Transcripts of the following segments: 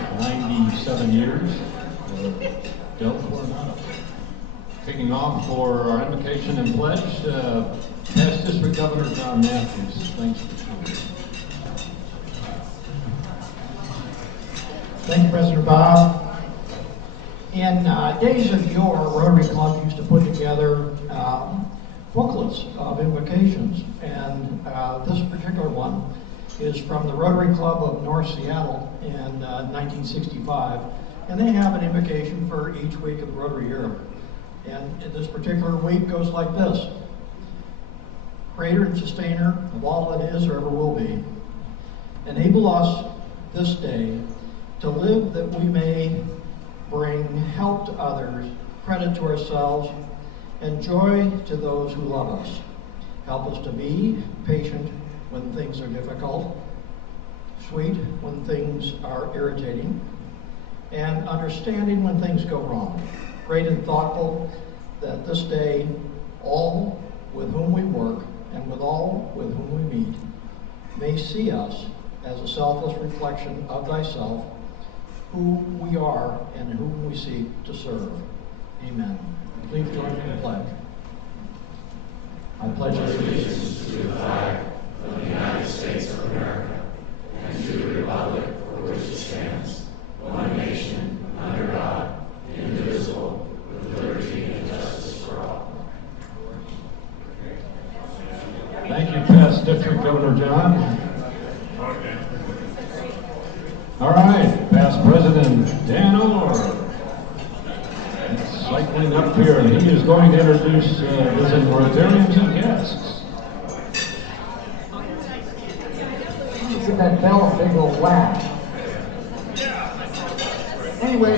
back 97 years Del Coronado. Kicking off for our invocation and pledge, past District Governor John Matthews. Thanks for coming. Thank you, President Bob. In days of yore, Rotary Club used to put together booklets of invocations, and this particular one is from the Rotary Club of North Seattle in 1965, and they have an invocation for each week of the Rotary year. And this particular week goes like this: Creator and Sustainer of all that is or ever will be, enable us this day to live that we may bring help to others, credit to ourselves, and joy to those who love us. Help us to be patient when things are difficult, sweet when things are irritating, and understanding when things go wrong. Great and thoughtful that this day all with whom we work and with all with whom we meet may see us as a selfless reflection of thyself, who we are and whom we seek to serve. Amen. Please join me in the pledge. I pledge allegiance to the flag of the United States of America and to the republic for which it stands, one nation, under God, indivisible, with liberty and justice for all. Thank you, past District Governor John. All right, past President Dan Orr. Cycling up here, and he is going to introduce visiting Rotarians and guests. Look at that bell, big old whack. Anyway,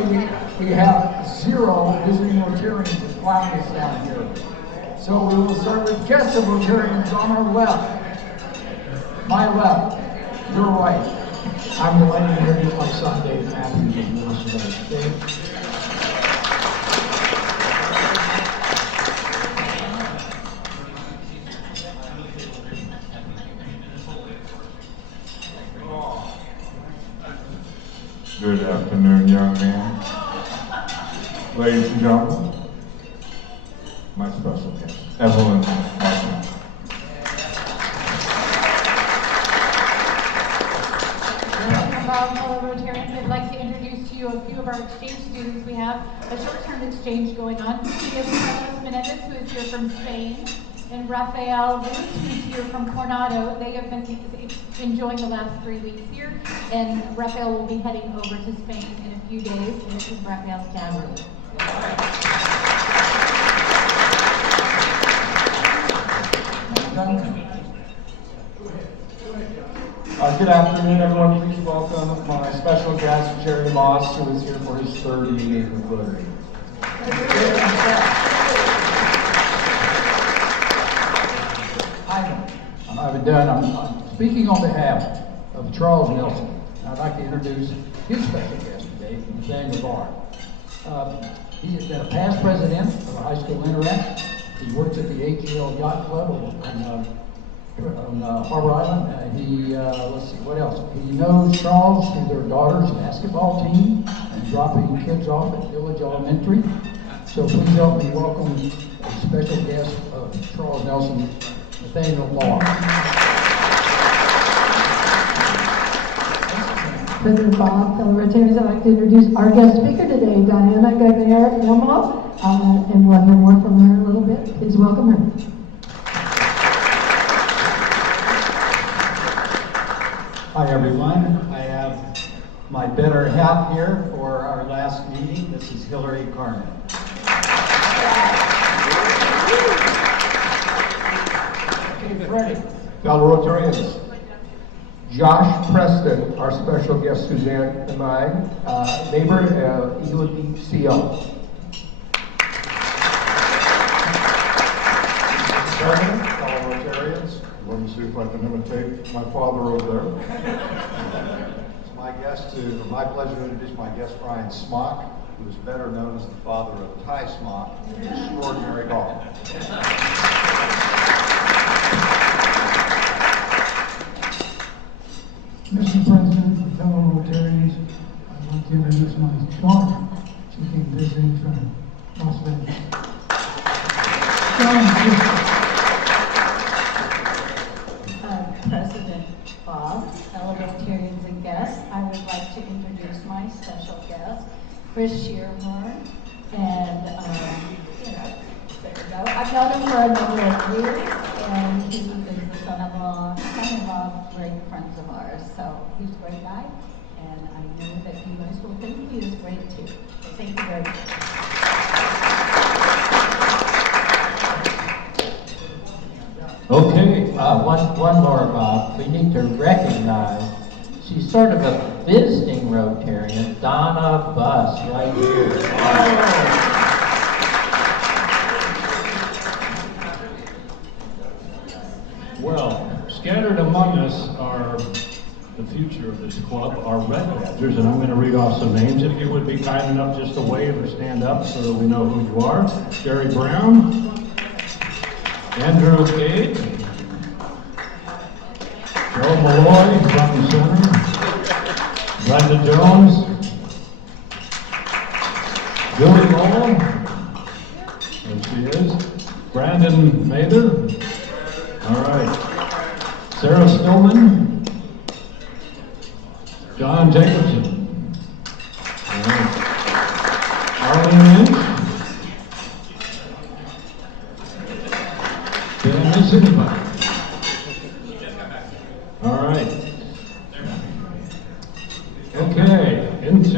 we have 0 visiting Rotarians and quietness down here. So we will start with guests of Rotarians on our left. My left, your right. I'm delighted to introduce my son, Dave Matthews, in Minnesota. Dave. Good afternoon, young man. Ladies and gentlemen, my special guest, Evelyn Martin. Fellow Rotarians, I'd like to introduce to you a few of our exchange students. We have a short-term exchange going on. We have Carlos Menendez, who is here from Spain, and Rafael Ruiz, who is here from Coronado. They have been enjoying the last 3 weeks here, and Rafael will be heading over to Spain in a few days, and this is Rafael's dad room. Good afternoon, everyone. Please welcome my special guest, Jerry Moss, who is here for his 3rd meeting with Rotary. I haven't done. I'm speaking on behalf of Charles Nelson. I'd like to introduce his special guest today, Nathaniel Barr. He has been a past president of the High School Interact. He works at the AGL Yacht Club on Harbor Island. Let's see, what else? He knows Charles through their daughter's basketball team and dropping kids off at Village Elementary. So please help me welcome a special guest of Charles Nelson, Nathaniel Barr. President Bob, fellow Rotarians, I'd like to introduce our guest speaker today, Diana Guglielmo, and we'll hear more from her in a little bit. Please welcome her. Hi everyone, I have my better half here for our last meeting. This is Hillary Karno. Okay, Freddie. Fellow Rotarians, Josh Preston, our special guest Suzanne and I, neighbor, Elodie CL. President, fellow Rotarians, let me see if I can imitate my father over there. It's my pleasure to introduce my guest Brian Smock, who is better known as the father of Ty Smock, an extraordinary golfer. Mr. President, fellow Rotarians, I to introduce my daughter. She came visiting from Las Vegas. President Bob, fellow Rotarians and guests, I would like to introduce my special guest, Chris Shearhorn. And, there we go. I've known him for a number of years, and he is the son-in-law, great friends of ours. So he's a great guy, and I know that you guys will think he is great too. So thank you very much. Okay, one more, Bob. We need to recognize, she's sort of a visiting Rotarian, Donna Buss, right here. Well, scattered among us are the future of this club, our Red Badgers, and I'm going to read off some names. If you would be kind enough just to wave or stand up so that we know who you are. Jerry Brown, Andrew Gage, Joe Malloy, front and center, Brenda Jones, Julie Lowell, there she is, Brandon Mather, all right, Sarah Stillman, John Jacobson, all right, Arlene Lynch, did I miss anybody? All right. Okay, into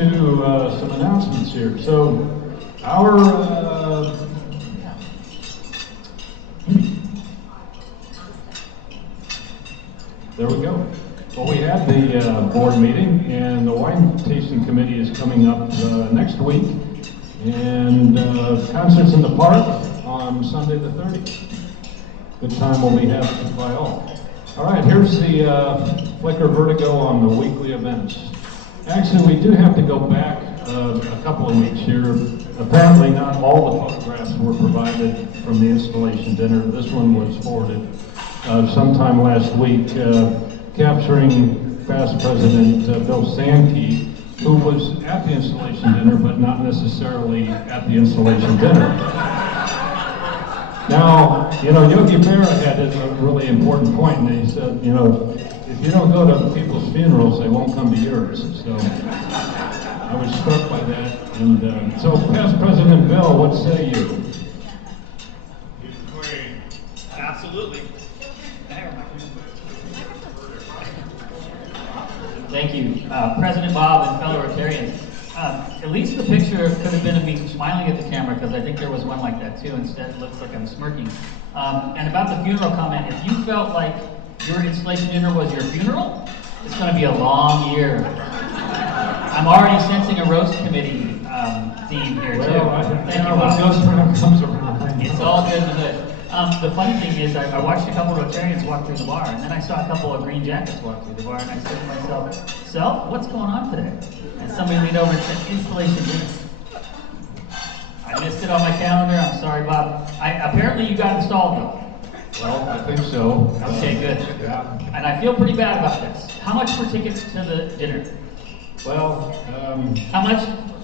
some announcements here. So, our there we go. Well, we had the board meeting, and the wine tasting committee is coming up next week, and concerts in the park on Sunday the 30th. Good time will be had by all. All right, here's the Flickr Vertigo on the weekly events. Actually, we do have to go back a couple of weeks here. Apparently, not all the photographs were provided from the installation dinner. This one was forwarded sometime last week, capturing past President Bill Sankey, who was at the installation dinner, but not necessarily at the installation dinner. Now, Yogi Berra had a really important point, and he said, if you don't go to people's funerals, they won't come to yours. So I was struck by that. And so, past President Bill, what say you? Absolutely. Thank you, President Bob and fellow Rotarians. At least the picture could have been of me smiling at the camera, because I think there was one like that too. Instead, it looks like I'm smirking. And about the funeral comment, if you felt like your installation dinner was your funeral, it's going to be a long year. I'm already sensing a roast committee theme here too. Thank you, Bob. Goes around, comes around. It's all good in the hood. The funny thing is, I watched a couple of Rotarians walk through the bar, and then I saw a couple of Green Jackets walk through the bar, and I said to myself, Self, what's going on today? And somebody leaned over and said, installation dinner. I missed it on my calendar. I'm sorry, Bob. Apparently you got installed though. Well, I think so. Okay, good. Yeah. And I feel pretty bad about this. How much for tickets to the dinner? Well, how much?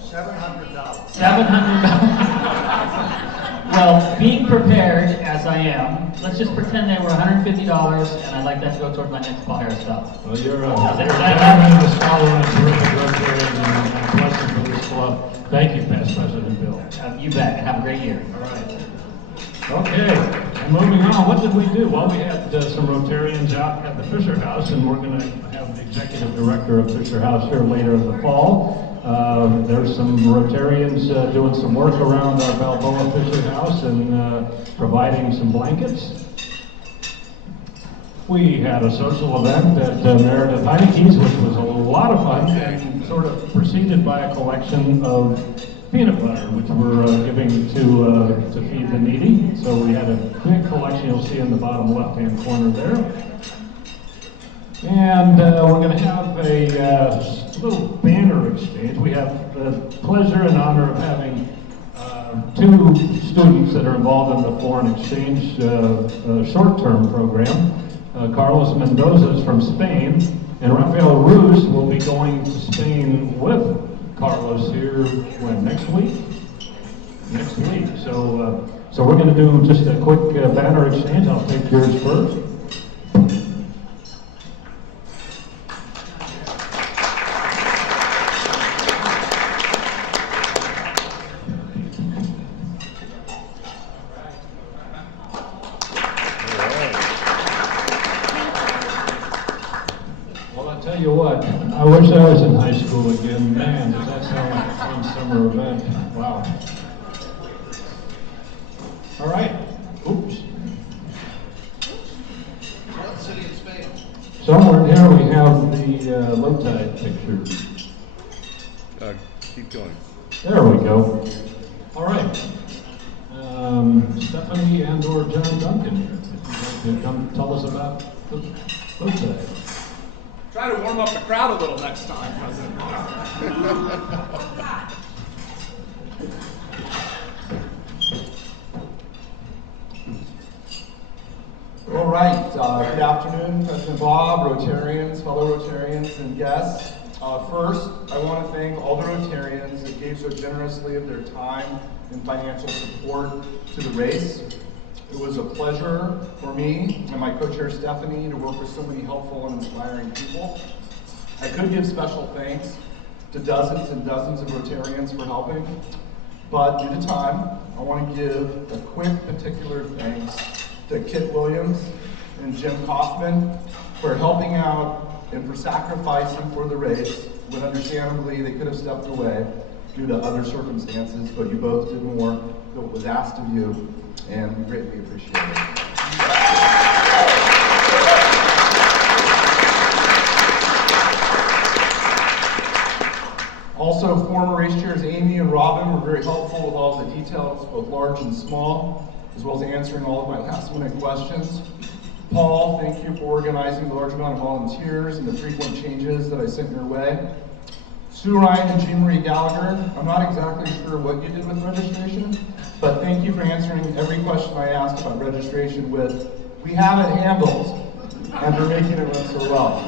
$700. $700. Well, being prepared as I am, let's just pretend they were $150, and I'd like that to go towards my next ball hairstyle. Well, you're a that scholar and a terrific Rotarian, and a blessing for this club. Thank you, past President Bill. You bet. Have a great year. All right. Okay, and moving on, what did we do? Well, we had some Rotarians out at the Fisher House, and we're going to have the executive director of Fisher House here later in the fall. There's some Rotarians doing some work around our Balboa Fisher House and providing some blankets. We had a social event at Meredith Heineke's, which was a lot of fun, and sort of preceded by a collection of peanut butter, which we're giving to feed the needy. So we had a big collection you'll see in the bottom left-hand corner there. And we're going to have a little banner exchange. We have the pleasure and honor of having two students that are involved in the foreign exchange short-term program. Carlos Mendoza is from Spain, and Rafael Ruz will be going to Spain with Carlos. Carlos here, when, next week? Next week. So we're going to do just a quick banner exchange. I'll take yours first. Well, I'll tell you what, I wish I was in high school again. Man, does that sound like a fun summer event. Wow. All right. Oops. What city in Spain? Somewhere in here we have the low tide picture. Keep going. There we go. All right. Stephanie and/or John Duncan here. If you'd like to come tell us about the low tide. Try to warm up the crowd a little next time, President Bob. All right, good afternoon, President Bob, Rotarians, fellow Rotarians, and guests. First, I want to thank all the Rotarians that gave so generously of their time and financial support to the race. It was a pleasure for me and my co-chair Stephanie to work with so many helpful and inspiring people. I could give special thanks to dozens and dozens of Rotarians for helping, but due to time, I want to give a quick particular thanks to Kit Williams and Jim Kaufman for helping out and for sacrificing for the race when understandably they could have stepped away due to other circumstances, but you both did more than what was asked of you, and we greatly appreciate it. Also, former race chairs Amy and Robin were very helpful with all the details, both large and small, as well as answering all of my last-minute questions. Paul, thank you for organizing the large amount of volunteers and the frequent changes that I sent your way. Sue Ryan and Jean Marie Gallagher, I'm not exactly sure what you did with registration, but thank you for answering every question I asked about registration with, "We have it handled," and for making it run so well.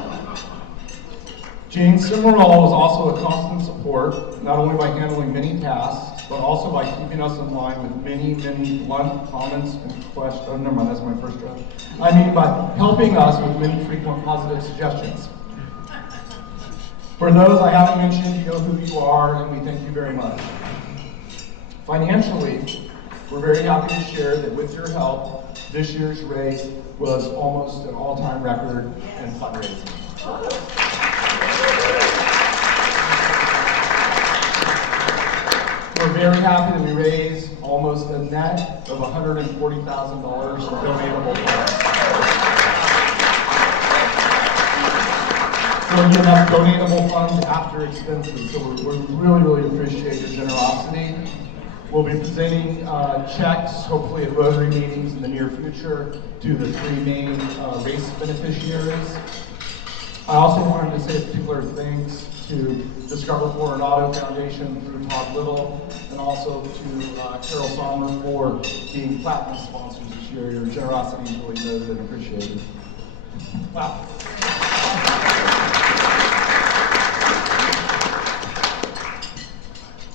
Jane Simmerall was also a constant support, not only by handling many tasks, but also by keeping us in line with many, many blunt comments and questions. Oh, never mind, that's my first draft. I mean, by helping us with many frequent positive suggestions. For those I haven't mentioned, you know who you are, and we thank you very much. Financially, we're very happy to share that with your help, this year's race was almost an all-time record in fundraising. We're very happy that we raised almost a net of $140,000 in donatable funds. So we get enough donatable funds after expenses, so we really appreciate your generosity. We'll be presenting checks, hopefully at Rotary meetings in the near future, to the three main race beneficiaries. I also wanted to say a particular thanks to Discover Coronado Foundation through Todd Little, and also to Carol Sommer for being platinum sponsors this year. Your generosity is really noted and appreciated. Wow.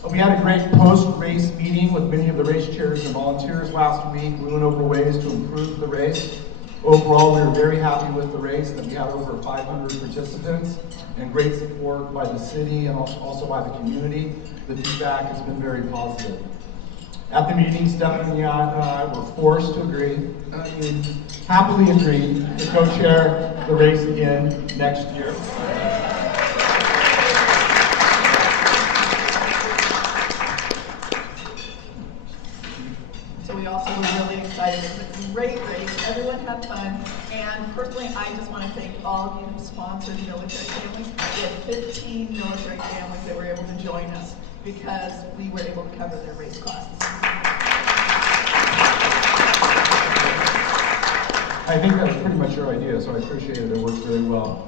We had a great post-race meeting with many of the race chairs and volunteers last week. We went over ways to improve the race. Overall, we were very happy with the race, that we had over 500 participants and great support by the city and also by the community. The feedback has been very positive. At the meeting, Stephanie and I were forced to agree, happily agreed to co-chair the race again next year. So we also were really excited. It was a great race. Everyone had fun. And personally, I just want to thank all of you who sponsored military families. We had 15 military families that were able to join us because we were able to cover their race costs. I think that was pretty much your idea, so I appreciate it. It worked very well.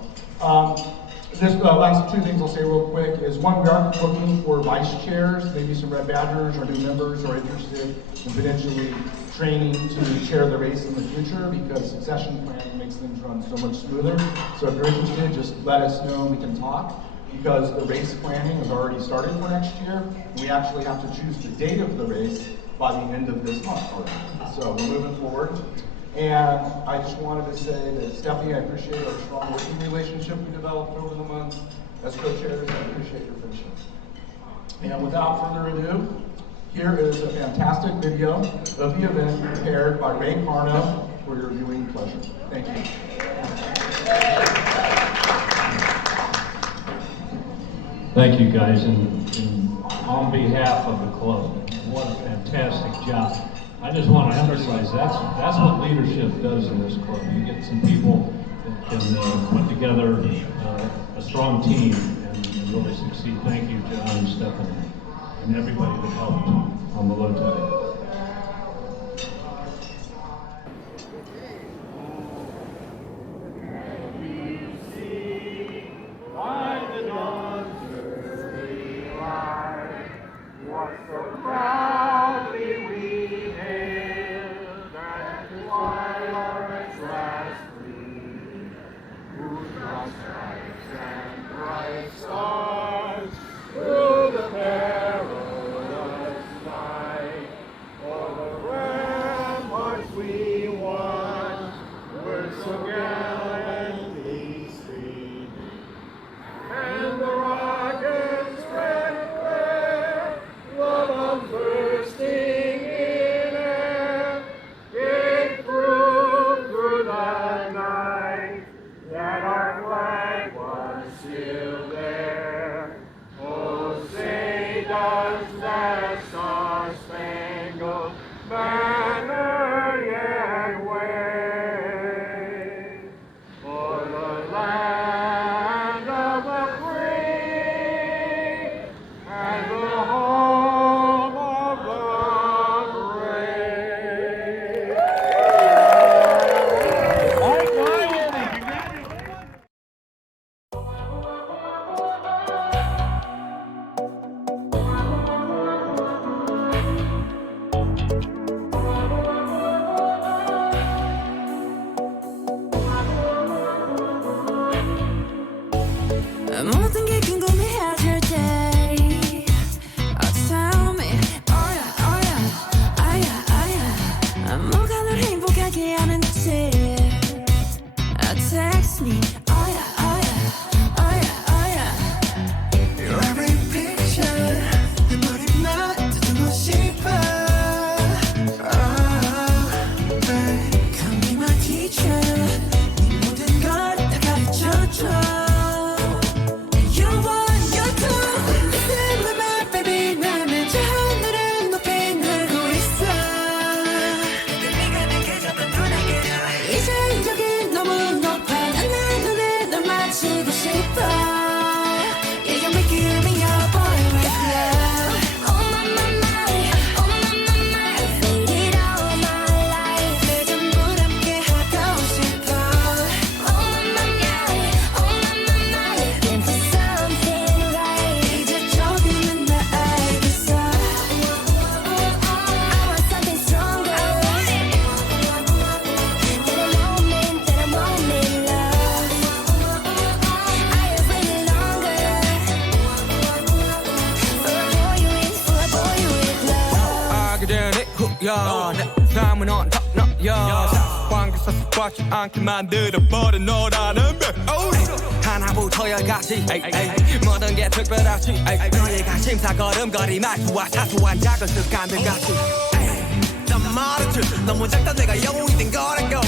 Just last two things I'll say real quick is one, we are looking for vice chairs, maybe some Red Badgers or new members who are interested in potentially training to chair the race in the future, because succession planning makes things run so much smoother. So if you're interested, just let us know and we can talk. because the race planning has already started for next year. We actually have to choose the date of the race by the end of this month already. So we're moving forward. And I just wanted to say that, Stephanie, I appreciate our strong working relationship we developed over the months. As co-chairs, I appreciate your friendship. And without further ado, here is a fantastic video of the event prepared by Ray Karno for your viewing pleasure. Thank you. Thank you, guys, and on behalf of the club, what a fantastic job. I just want to emphasize that's what leadership does in this club. You get some people that can put together a strong team and really succeed. Thank you, John and Stephanie, and everybody that helped on the low tide. 모든 게 궁금해질 때 tell me oh yeah 뭐가 널 행복하게 하는지 text me oh yeah Your every picture 내 머리만 듣고 싶어 babe Come be my teacher 네 모든 걸 다 가르쳐줘 삶은 on top 너야 상황에서 습관치 않게 만들어버린 너라는 배 하나부터 열까지 모든 게 특별하지 너의 관심사 걸음걸이 말투와 사소한 작은 습관들 같이 난 말했지 너무 작다 내가 영웅이 된 거라고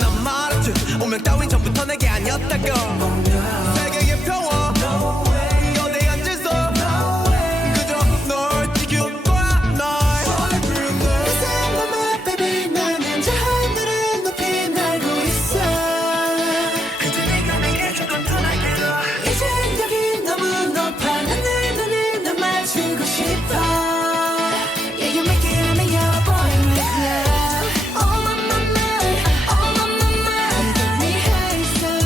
난 말했지 운명 따윈 전부터 내게 아니었다고 세계의 평화 너내 앉아서 그저 널 지킬 거야 Oh my, my, my, oh my, my, my.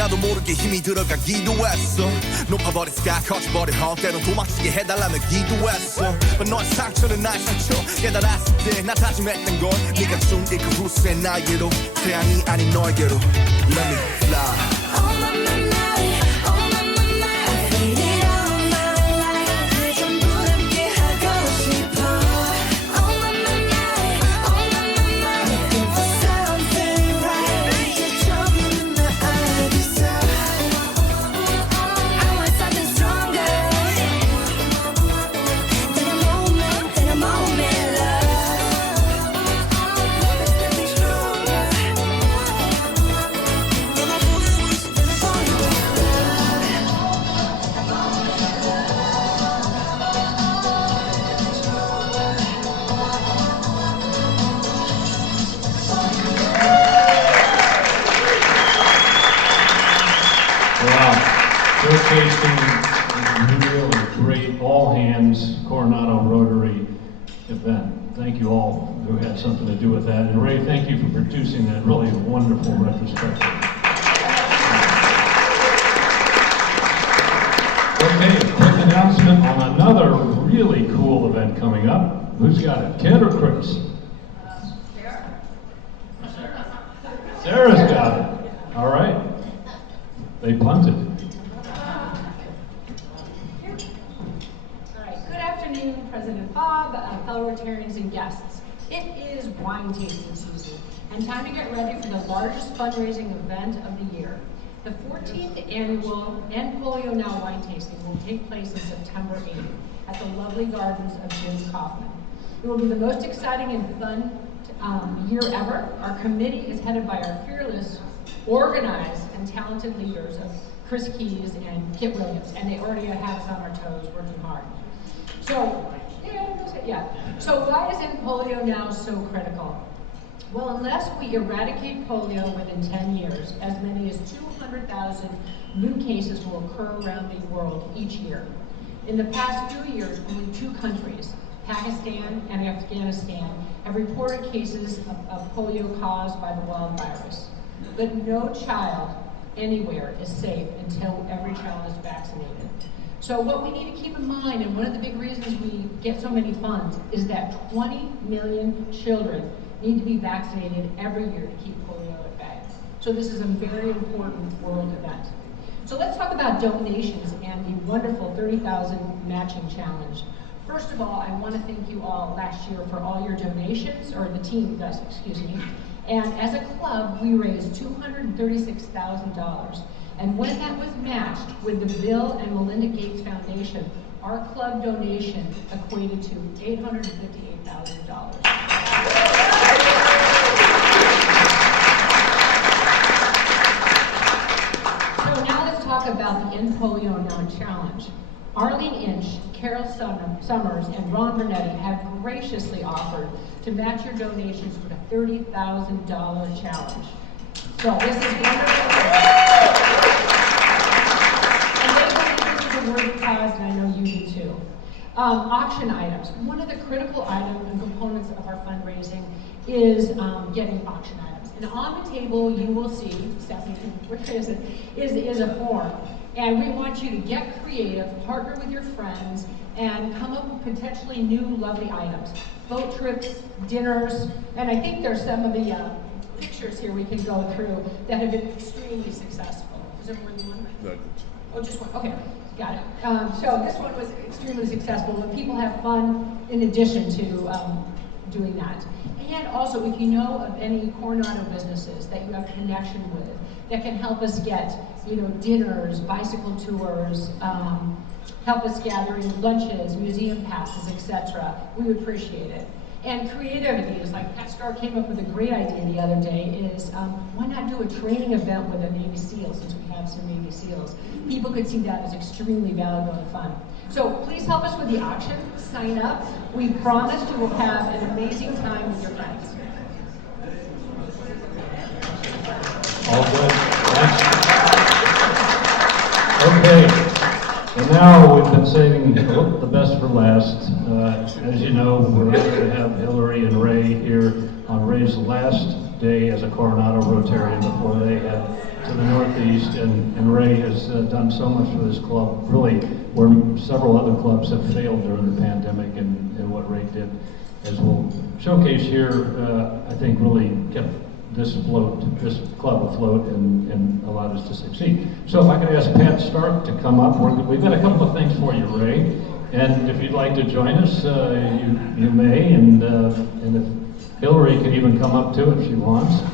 나도 모르게 힘이 들어가기도 했어 높아버린 sky 커져버린 헛 때론 도망치게 해달라며 기도했어 너의 상처는 나의 상처 깨달았을 때 나 다짐했던 건 네가 준 이 그 후세 나에게로 태양이 아닌 너에게로 Let me fly Really great all-hands Coronado Rotary event. Thank you all who had something to do with that. And Ray, thank you for producing that really wonderful retrospective. Okay, quick announcement on another really cool event coming up. Who's got it, Ken or Chris? Sarah's got it. All right. They punted. President Bob, fellow Rotarians and guests. It is wine tasting season and time to get ready for the largest fundraising event of the year. The 14th annual End Polio Now wine tasting will take place on September 8th at the lovely gardens of Jim Kaufman. It will be the most exciting and fun year ever. Our committee is headed by our fearless, organized, and talented leaders of Chris Keys and Kit Williams, and they already have us on our toes working hard. So why is End Polio Now so critical? Well, unless we eradicate polio within 10 years, as many as 200,000 new cases will occur around the world each year. In the past few years, only 2 countries, Pakistan and Afghanistan, have reported cases of polio caused by the wild virus. But no child anywhere is safe until every child is vaccinated. So what we need to keep in mind, and one of the big reasons we get so many funds, is that 20 million children need to be vaccinated every year to keep polio at bay. So this is a very important world event. So let's talk about donations and the wonderful 30,000 matching challenge. First of all, I want to thank you all last year for all your donations, or the team does, excuse me. And as a club, we raised $236,000. And when that was matched with the Bill and Melinda Gates Foundation, our club donation equated to $858,000. So now let's talk about the End Polio Now Challenge. Arlene Inch, Carol Summers, and Ron Bernetti have graciously offered to match your donations with a $30,000 challenge. So this is wonderful. Worthy cause, and I know you do too. Auction items. One of the critical items and components of our fundraising is getting auction items. And on the table, you will see, Stephanie, where is it? Is a form. And we want you to get creative, partner with your friends, and come up with potentially new, lovely items. Boat trips, dinners, and I think there's some of the pictures here we can go through that have been extremely successful. Is there more than one? No. Oh, just one. Okay. Got it. So this one was extremely successful when people have fun in addition to doing that. And also, if you know of any Coronado businesses that you have connection with that can help us get, dinners, bicycle tours, help us gathering lunches, museum passes, etc., we would appreciate it. And creativity is like Pat Starr came up with a great idea the other day is why not do a training event with a Navy SEAL, since we have some Navy SEALs. People could see that as extremely valuable and fun. So please help us with the auction, sign up. We promise you will have an amazing time with your friends. All good. Thanks. Okay. And now we've been saving the best for last. As you know, we're going to have Hillary and Ray here on Ray's last day as a Coronado Rotarian before they have to the northeast, and Ray has done so much for this club, really, where several other clubs have failed during the pandemic, and what Ray did, as we'll showcase here, I think really kept this club afloat and allowed us to succeed. So if I could ask Pat Stark to come up, we've got a couple of things for you, Ray, and if you'd like to join us, you may, and if Hillary could even come up too if she wants.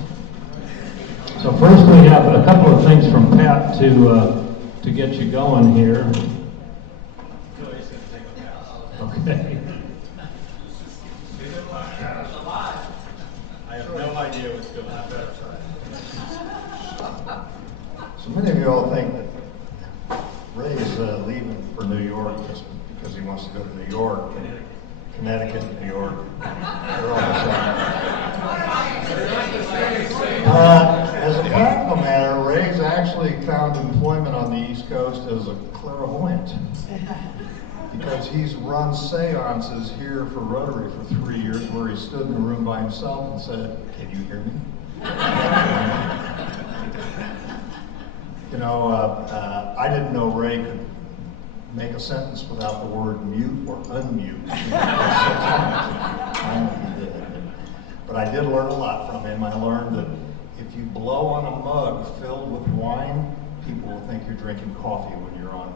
So first we have a couple of things from Pat to get you going here. Okay. I have no idea what's going on better. So many of you all think that Ray is leaving for New York just because he wants to go to New York, and Connecticut, New York. They're all the same. As a practical matter, Ray's actually found employment on the East Coast as a clairvoyant, because he's run seances here for Rotary for 3 years, where he stood in a room by himself and said, "Can you hear me?" You know, I didn't know Ray could make a sentence without the word mute or unmute. I know he did. But I did learn a lot from him. I learned that if you blow on a mug filled with wine, people will think you're drinking coffee when you're on.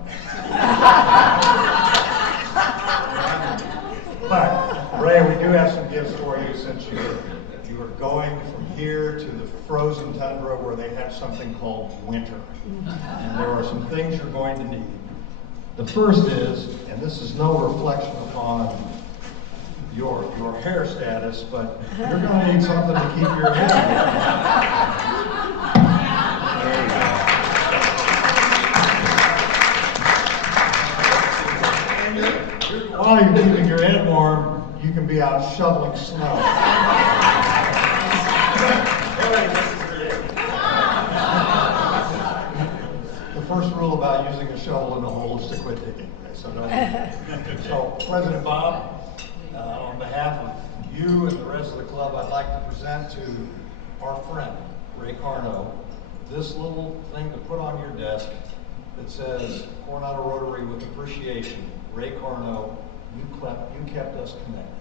But, Ray, we do have some gifts for you, since you are going from here to the frozen tundra where they have something called winter. And there are some things you're going to need. The first is, and this is no reflection upon your hair status, but you're going to need something to keep your head warm. While you're keeping your head warm, you can be out shoveling snow. The first rule about using a shovel in a hole is to quit digging. So, President Bob, on behalf of you and the rest of the club, I'd like to present to our friend, Ray Karno, this little thing to put on your desk that says, Coronado Rotary with appreciation. Ray Karno, you kept us connected.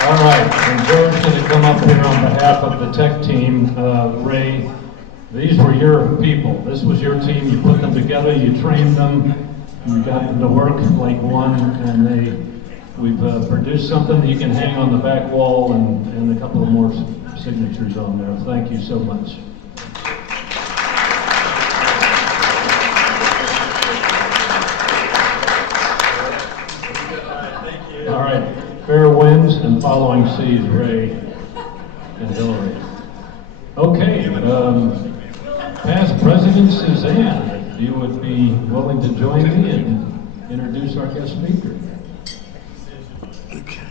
All right, and George's going to come up here on behalf of the tech team. Ray, these were your people. This was your team. You put them together, you trained them, you got them to work like one, and we've produced something that you can hang on the back wall, and a couple of more signatures on there. Thank you so much. All right, fair winds and following seas, Ray and Hillary. Okay, past President Suzanne, if you would be willing to join me and introduce our guest speaker. Okay.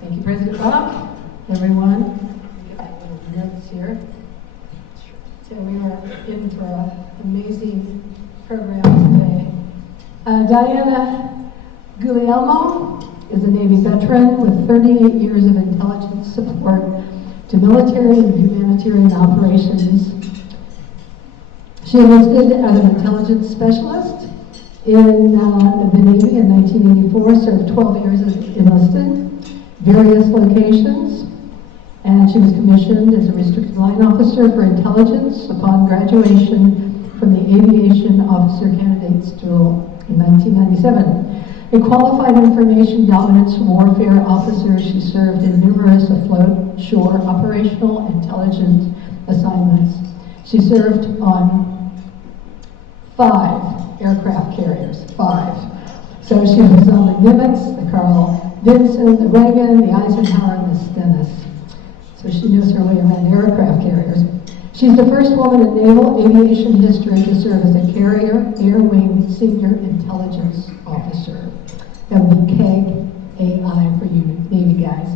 Thank you, President Bob, everyone. Get my little notes here. So we are in for an amazing program today. Diana Guglielmo is a Navy veteran with 38 years of intelligence support to military and humanitarian operations. She enlisted as an intelligence specialist in the Navy in 1984, served 12 years as enlisted, various locations, and she was commissioned as a restricted line officer for intelligence upon graduation from the Aviation Officer Candidates School in 1997. A qualified information dominance warfare officer, she served in numerous afloat, shore, operational intelligence assignments. She served on 5 aircraft carriers, 5. So she was on the Nimitz, the Carl Vinson, the Reagan, the Eisenhower, and the Stennis. So she knows her way around aircraft carriers. She's the first woman in naval aviation history to serve as a Carrier Air Wing Senior Intelligence Officer. That would be KAI for you Navy guys.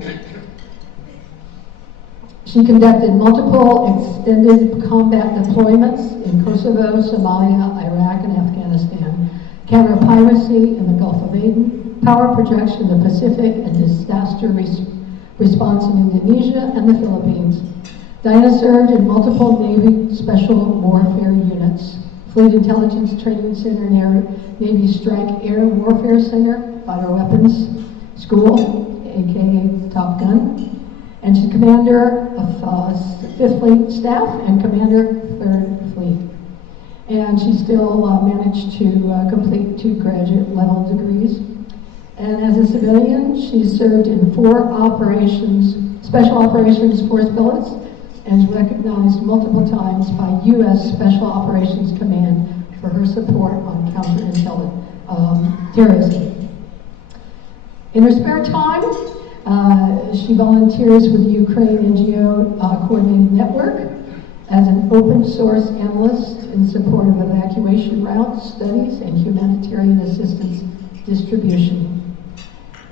She conducted multiple extended combat deployments in Kosovo, Somalia, Iraq, and Afghanistan, counter-piracy in the Gulf of Aden, power projection in the Pacific, and disaster response in Indonesia and the Philippines. Diana served in multiple Navy Special Warfare Units, Fleet Intelligence Training Center and Navy Strike Air Warfare Center, Fighter Weapons School, aka Top Gun, and she's commander of 5th Fleet Staff and commander 3rd Fleet. And she still managed to complete 2 graduate level degrees. And as a civilian, she served in 4 Special Operations Force billets, and is recognized multiple times by U.S. Special Operations Command for her support on terrorism. In her spare time, she volunteers with the Ukraine NGO Coordinated Network as an open source analyst in support of evacuation routes, studies, and humanitarian assistance distribution.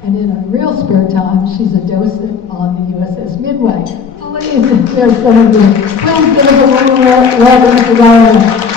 And in her real spare time, she's a docent on the USS Midway. Please, there's some of you. Please give us a warm welcome to Diana.